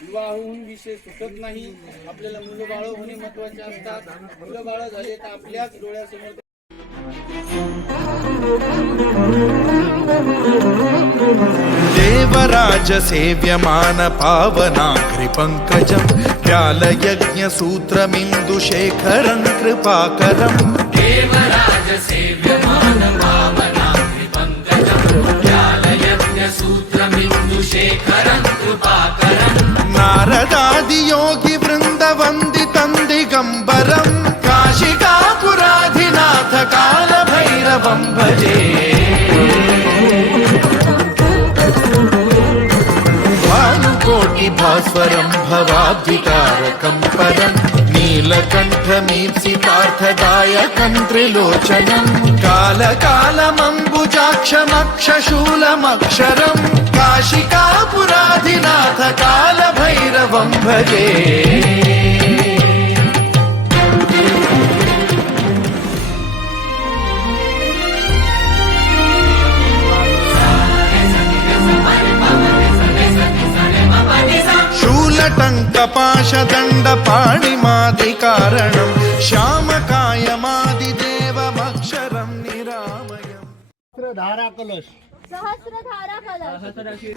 विवाह होऊन विषय सुटत नाही. आपल्याला मुलं बाळ होणे महत्वाचे असतात. मुलं बाळ झाले तर आपल्याच डोळ्यासमोर देवराज सेव्यमान पावनाघ्रि पंकजं व्यालयज्ञ सूत्रमिन्दुशेखरं कृपाकरं. देवराज सेव्यमान पावनाघ्रि पंकजं व्यालयज्ञ सूत्रमिन्दुशेखरं कृपाकरं. नारदादि योगी वृन्द वन्दितं दिगम्बरं काशिकापुराधिनाथ कालभैरवं भजे. भास्वरं भवाब्धितारकं परं नीलकण्ठमीप्सितार्थदायकं त्रिलोचनं कालकालमम्बुजाक्षमक्षशूलमक्षरं काशिकापुराधिनाथ कालभैरवं भजे. शूलटङ्कपाशदण्डपाणिमादिकारणं श्यामकायमादिदेवमक्षरं निरामयम्. धारा कलश सहस्रधारा कलश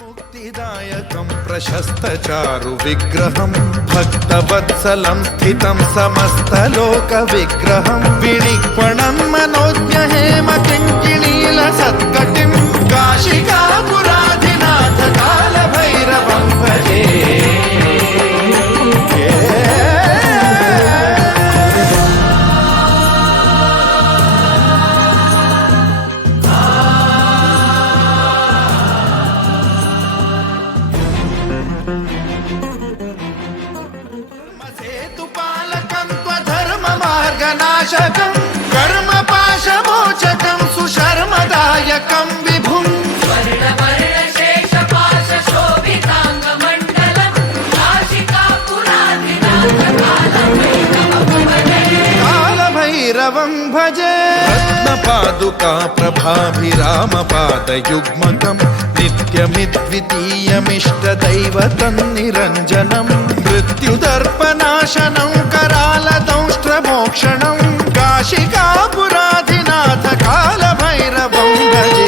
मुक्तिदायकं प्रशस्तचारु विग्रहं भक्तवत्सलं स्थितं समस्तलोकविग्रहं विनिक्वणं मनोज्ञ हेम किङ्किणीलसत्कटिं काशिकापुराधिनाथ कालभैरवं भजे. नाशकं कर्मपाशमोचकं सुशर्मदायकं विभुं स्वर्णवर्णशेषपाशशोभिताङ्गमण्डलं काशिकापुराधिनाथ कालभैरवं भजे. रत्नपादुका प्रभाभिरामपादयुग्मकं नित्यमिद्वितीयमिष्टदैवतं निरञ्जनं मृत्युदर्पनाशनं करालदंष्ट्रमोक्षणं काशिकापुराधिनाथ कालभैरवं भजे.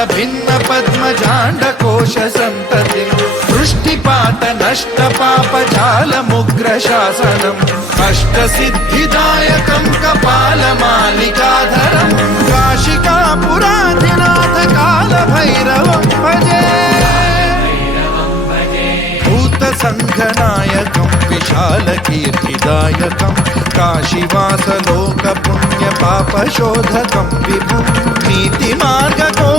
भिन्न पद्मजाण्डकोश सन्ततिं वृष्टिपात नष्ट पापजालमुग्रशासनम् अष्टसिद्धिदायकं कपालमालिकाधरं काशिकापुराधिनाथ कालभैरवं भजे. भूतसङ्घनायकं विशालकीर्तिदायकं काशीवासलोकपुण्यपापशोधकं विभुं नीतिमार्गको